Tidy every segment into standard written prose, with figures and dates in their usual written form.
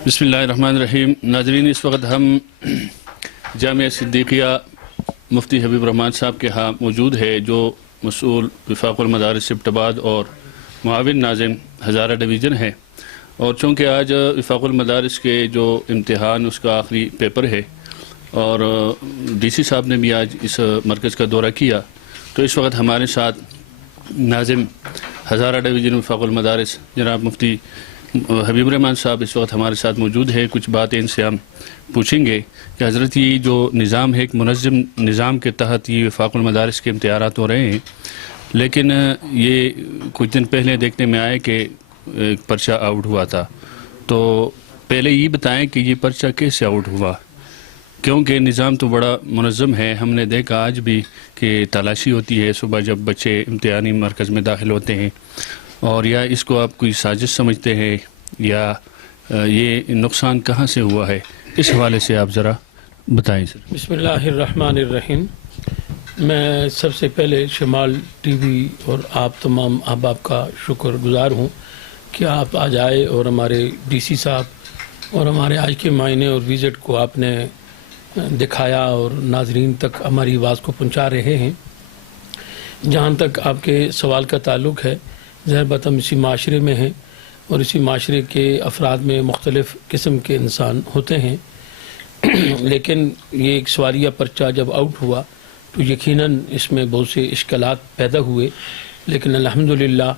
बिस्मिल्लाहिर्रहमानिर्रहीम। नाजरीन, इस वक्त हम जामिया सिद्दीकिया मुफ्ती हबीब रहमान साहब के यहाँ मौजूद है, जो मसूल वफाकुल मदारिस इब्तिदाई और मुआविन नाज़िम हज़ारा डिवीज़न है। और चूँकि आज वफाकुल मदारिस के जो इम्तिहान उसका आखिरी पेपर है और DC साहब ने भी आज इस मरकज़ का दौरा किया, तो इस वक्त हमारे साथ नाज़िम हज़ारा डिवीज़न वफाकुल मदारिस जनाब मुफ्ती हबीब रहमान साहब इस वक्त हमारे साथ मौजूद है। कुछ बातें इनसे हम पूछेंगे कि हज़रत ये जो निज़ाम है, एक मुनज़्ज़म निज़ाम के तहत ये वफाकुल मदारिस के इम्तिहानात हो रहे हैं, लेकिन ये कुछ दिन पहले देखने में आए कि एक पर्चा आउट हुआ था। तो पहले ये बताएं कि ये पर्चा कैसे आउट हुआ, क्योंकि निज़ाम तो बड़ा मुनज़्ज़म है। हमने देखा आज भी कि तलाशी होती है सुबह जब बच्चे इम्तिहानी मरकज़ में दाखिल होते हैं, और या इसको आप कोई साजिश समझते हैं या ये नुकसान कहाँ से हुआ है, इस हवाले से आप ज़रा बताएं सर। बिस्मिल्लाहिर्रहमानिर्रहीम। मैं सबसे पहले शमाल TV और आप तमाम अहबाब का शुक्रगुज़ार हूँ कि आप आज आए और हमारे DC साहब और हमारे आज के मायने और विज़िट को आपने दिखाया और नाजरीन तक हमारी आवाज़ को पहुँचा रहे हैं। जहाँ तक आपके सवाल का ताल्लुक़ है, ज़ाहिर बात हम इसी माशरे में हैं और इसी माशरे के अफराद में मुख्तलिफ़ किस्म के इंसान होते हैं लेकिन ये एक सवालिया पर्चा जब आउट हुआ तो यकीनन इसमें बहुत से इश्कलात पैदा हुए, लेकिन अल्हम्दुलिल्लाह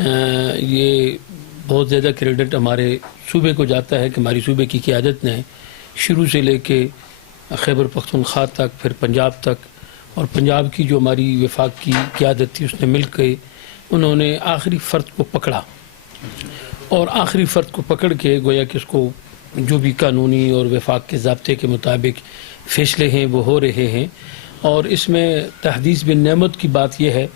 ये बहुत ज़्यादा क्रेडिट हमारे सूबे को जाता है कि हमारी सूबे की क़ियादत ने शुरू से लेके खैबर पख्तूनख्वा तक, फिर पंजाब तक, और पंजाब की जो हमारी वफाक की क़ियादत थी उसने मिल के उन्होंने आखिरी फ़र्द को पकड़ा और आखिरी फ़र्द को पकड़ के गोया कि उसको जो भी कानूनी और वफाक के ज़ाब्ते के मुताबिक फ़ैसले हैं वो हो रहे हैं। और इसमें तहदीस बिन नेमत की बात यह है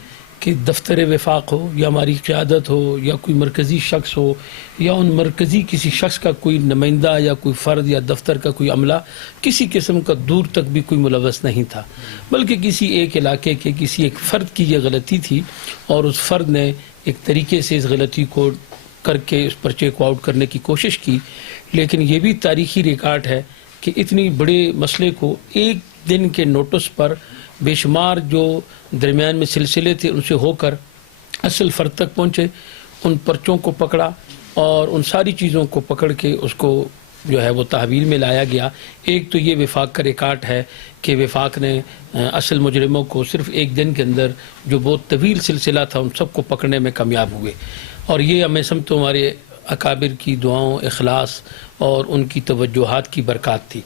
कि दफ्तर वफाक हो या हमारी क़ियादत हो या कोई मरकज़ी शख्स हो या उन मरकज़ी किसी शख्स का कोई नुमाइंदा या कोई फ़र्द या दफ्तर का कोई अमला किसी किस्म का दूर तक भी कोई मुलव्वस नहीं था, बल्कि किसी एक इलाके के किसी एक फ़र्द की यह गलती थी और उस फ़र्द ने एक तरीके से इस गलती को करके इस पर्चे को आउट करने की कोशिश की। लेकिन ये भी तारीख़ी रिकॉर्ड है कि इतनी बड़े मसले को एक दिन के नोटिस पर बेशुमार जो दरमियान में सिलसिले थे उनसे होकर असल फ़र्द तक पहुँचे, उन पर्चों को पकड़ा और उन सारी चीज़ों को पकड़ के उसको जो है वो तहवील में लाया गया। एक तो ये वफाक का रिकॉर्ड है कि वफाक ने असल मुजरिमों को सिर्फ़ एक दिन के अंदर जो बहुत तवील सिलसिला था उन सबको पकड़ने में कामयाब हुए, और ये हमें समझो हमारे अकाबिर की दुआओं, इखलास और उनकी तवज्जुहात की बरकत थी।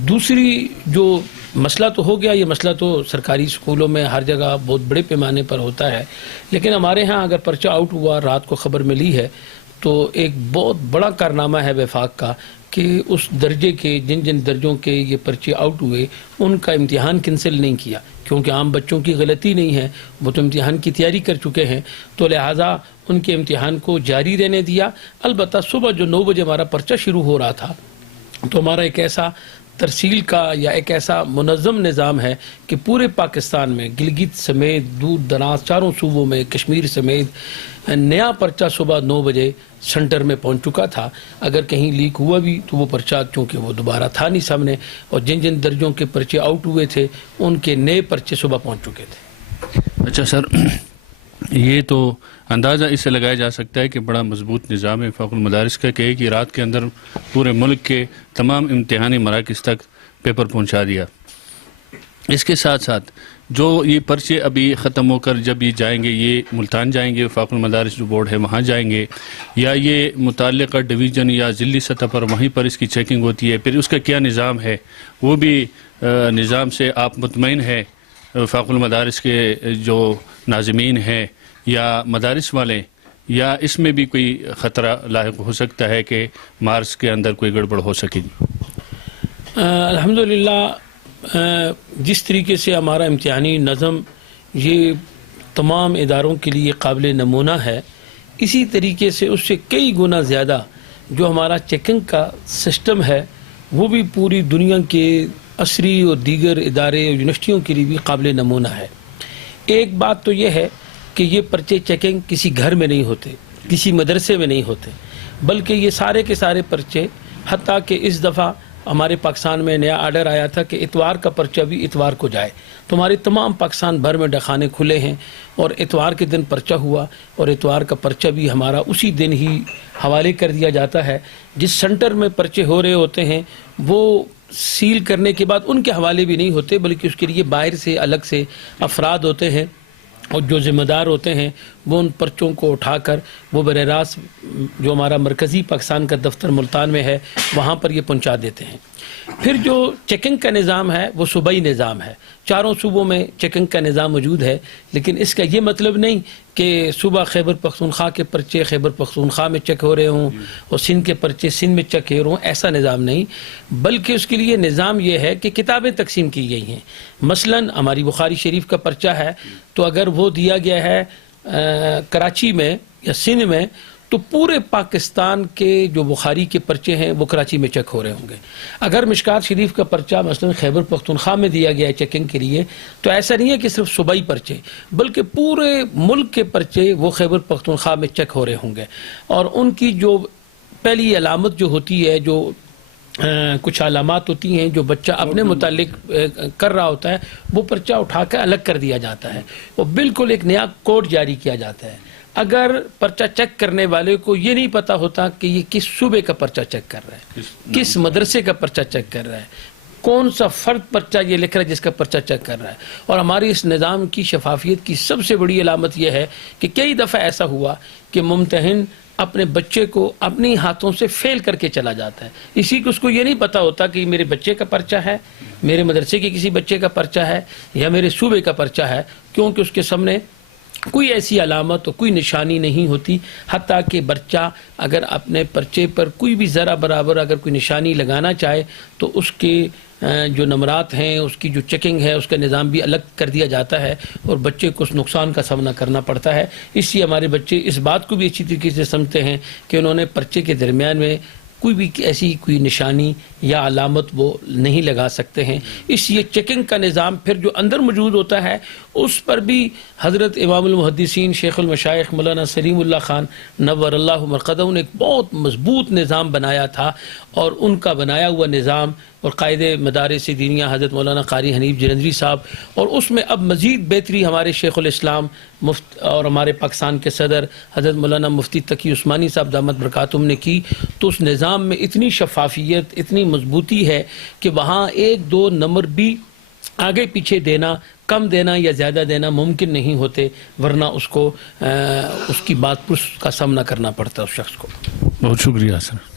दूसरी जो मसला तो हो गया, ये मसला तो सरकारी स्कूलों में हर जगह बहुत बड़े पैमाने पर होता है, लेकिन हमारे यहाँ अगर पर्चा आउट हुआ, रात को ख़बर मिली है, तो एक बहुत बड़ा कारनामा है वफाक का कि उस दर्जे के जिन जिन दर्जों के ये पर्चे आउट हुए उनका इम्तिहान कैंसिल नहीं किया, क्योंकि आम बच्चों की गलती नहीं है, वो तो इम्तिहान की तैयारी कर चुके हैं, तो लिहाजा उनके इम्तिहान को जारी रहने दिया। अलबत्ता सुबह जो 9 बजे हमारा पर्चा शुरू हो रहा था तो हमारा एक ऐसा तरसील का या एक ऐसा मुनज़्ज़म निज़ाम है कि पूरे पाकिस्तान में गिलगित समेत दूर दराज चारों सूबों में, कश्मीर समेत, नया पर्चा सुबह 9 बजे सेंटर में पहुंच चुका था। अगर कहीं लीक हुआ भी तो वो पर्चा चूँकि वो दोबारा था नहीं सामने, और जिन जिन दर्जों के पर्चे आउट हुए थे उनके नए पर्चे सुबह पहुँच चुके थे। अच्छा सर, ये तो अंदाज़ा इससे लगाया जा सकता है कि बड़ा मजबूत निज़ाम है वफाकुल मदारिस का कि एक ही रात के अंदर पूरे मुल्क के तमाम इम्तिहानी मराकज़ तक पेपर पहुंचा दिया। इसके साथ साथ जो ये पर्चे अभी ख़त्म होकर जब ये जाएंगे, ये मुल्तान जाएंगे, वफाकुल मदारिस जो बोर्ड है वहाँ जाएंगे, या ये मुताल्लिक़ा डिवीज़न या ज़िली सतह पर वहीं पर इसकी चेकिंग होती है, फिर उसका क्या निज़ाम है, वो भी निज़ाम से आप मुतमईन है वफाकुल मदारिस के जो नाज़िमीन हैं या मदारिस वाले, या इसमें भी कोई ख़तरा लाहिक हो सकता है कि मार्च के अंदर कोई गड़बड़ हो सकेगी? अल्हम्दुलिल्लाह जिस तरीके से हमारा इम्तिहानी नज़म ये तमाम इदारों के लिए काबिल नमूना है, इसी तरीके से उससे कई गुना ज़्यादा जो हमारा चेकिंग का सिस्टम है वो भी पूरी दुनिया के असरी और दीगर इदारे और यूनिवर्सिटियों के लिए भी काबिल नमूना है। एक बात तो ये है कि ये पर्चे चेकिंग किसी घर में नहीं होते, किसी मदरसे में नहीं होते, बल्कि ये सारे के सारे पर्चे حتیٰ کہ اس دفعہ ہمارے پاکستان میں نیا آرڈر آیا تھا کہ اتوار کا پرچہ بھی اتوار کو جائے، تو ہمارے تمام پاکستان بھر میں ڈاکخانے کھلے ہیں اور اتوار کے دن پرچہ ہوا، اور اتوار کا پرچہ بھی ہمارا اسی دن ہی حوالے کر دیا جاتا ہے۔ جس سینٹر میں پرچے ہو رہے ہوتے ہیں وہ سیل کرنے کے بعد ان کے حوالے بھی نہیں ہوتے، بلکہ اس کے لیے باہر سے الگ سے افراد ہوتے ہیں اور جو ذمہ دار ہوتے ہیں وہ ان پرچوں کو اٹھا کر وہ براہ راست جو ہمارا مرکزی پاکستان کا دفتر ملتان میں ہے وہاں پر یہ پہنچا دیتے ہیں۔ پھر جو چیکنگ کا نظام ہے وہ صوبائی نظام ہے، چاروں صوبوں میں چیکنگ کا نظام موجود ہے، لیکن اس کا یہ مطلب نہیں کہ صوبہ خیبر پختونخوا کے پرچے خیبر پختونخوا میں چیک ہو رہے ہوں اور سندھ کے پرچے سندھ میں چیک ہو رہے ہوں، ایسا نظام نہیں، بلکہ اس کے لیے نظام یہ ہے کہ کتابیں تقسیم کی گئی ہیں۔ مثلاً ہماری بخاری شریف کا پرچہ ہے تو اگر وہ دیا گیا ہے کراچی میں یا سندھ میں تو پورے پاکستان کے جو بخاری کے پرچے ہیں وہ کراچی میں چیک ہو رہے ہوں گے۔ اگر مشکات شریف کا پرچہ مثلا خیبر پختونخوا میں دیا گیا ہے چیکنگ کے لیے تو ایسا نہیں ہے کہ صرف صوبائی پرچے، بلکہ پورے ملک کے پرچے وہ خیبر پختونخوا میں چیک ہو رہے ہوں گے، اور ان کی جو پہلی علامت جو ہوتی ہے، جو کچھ علامات ہوتی ہیں جو بچہ اپنے متعلق کر رہا ہوتا ہے، وہ پرچہ اٹھا کر الگ کر دیا جاتا ہے اور بالکل ایک نیا کوڈ جاری کیا جاتا ہے۔ اگر پرچہ چیک کرنے والے کو یہ نہیں پتا ہوتا کہ یہ کس صوبے کا پرچہ چیک کر رہا ہے، کس مدرسے کا پرچہ چیک کر رہا ہے، کون سا فرد پرچہ یہ لکھ رہا ہے جس کا پرچہ چیک کر رہا ہے، اور ہماری اس نظام کی شفافیت کی سب سے بڑی علامت یہ ہے کہ کئی دفعہ ایسا ہوا کہ ممتحن اپنے بچے کو اپنی ہاتھوں سے فیل کر کے چلا جاتا ہے، اسی کو اس کو یہ نہیں پتا ہوتا کہ میرے بچے کا پرچہ ہے، میرے مدرسے کے کسی بچے کا پرچہ ہے یا میرے صوبے کا پرچہ ہے، کیونکہ اس کے سامنے کوئی ایسی علامت اور کوئی نشانی نہیں ہوتی۔ حتیٰ کہ بچہ اگر اپنے پرچے پر کوئی بھی ذرا برابر اگر کوئی نشانی لگانا چاہے تو اس کے جو نمبرات ہیں، اس کی جو چیکنگ ہے، اس کا نظام بھی الگ کر دیا جاتا ہے اور بچے کو اس نقصان کا سامنا کرنا پڑتا ہے۔ اس لیے ہمارے بچے اس بات کو بھی اچھی طریقے سے سمجھتے ہیں کہ انہوں نے پرچے کے درمیان میں کوئی بھی ایسی کوئی نشانی یا علامت وہ نہیں لگا سکتے ہیں۔ اس لیے چیکنگ کا نظام پھر جو اندر موجود ہوتا ہے اس پر بھی حضرت امام المحدثین شیخ المشائخ مولانا سلیم اللہ خان نور اللہ مرقدہ نے ایک بہت مضبوط نظام بنایا تھا، اور ان کا بنایا ہوا نظام اور قائد مدارس دینیہ حضرت مولانا قاری حنیف جلندری صاحب، اور اس میں اب مزید بہتری ہمارے شیخ الاسلام اور ہمارے پاکستان کے صدر حضرت مولانا مفتی تقی عثمانی صاحب دامت برکاتہم نے کی، تو اس نظام میں اتنی شفافیت اتنی مضبوطی ہے کہ وہاں ایک دو نمبر بھی آگے پیچھے دینا، کم دینا یا زیادہ دینا ممکن نہیں ہوتے، ورنہ اس کو اس کی بات پر اس کا سامنا کرنا پڑتا ہے اس شخص کو۔ بہت شکریہ سر۔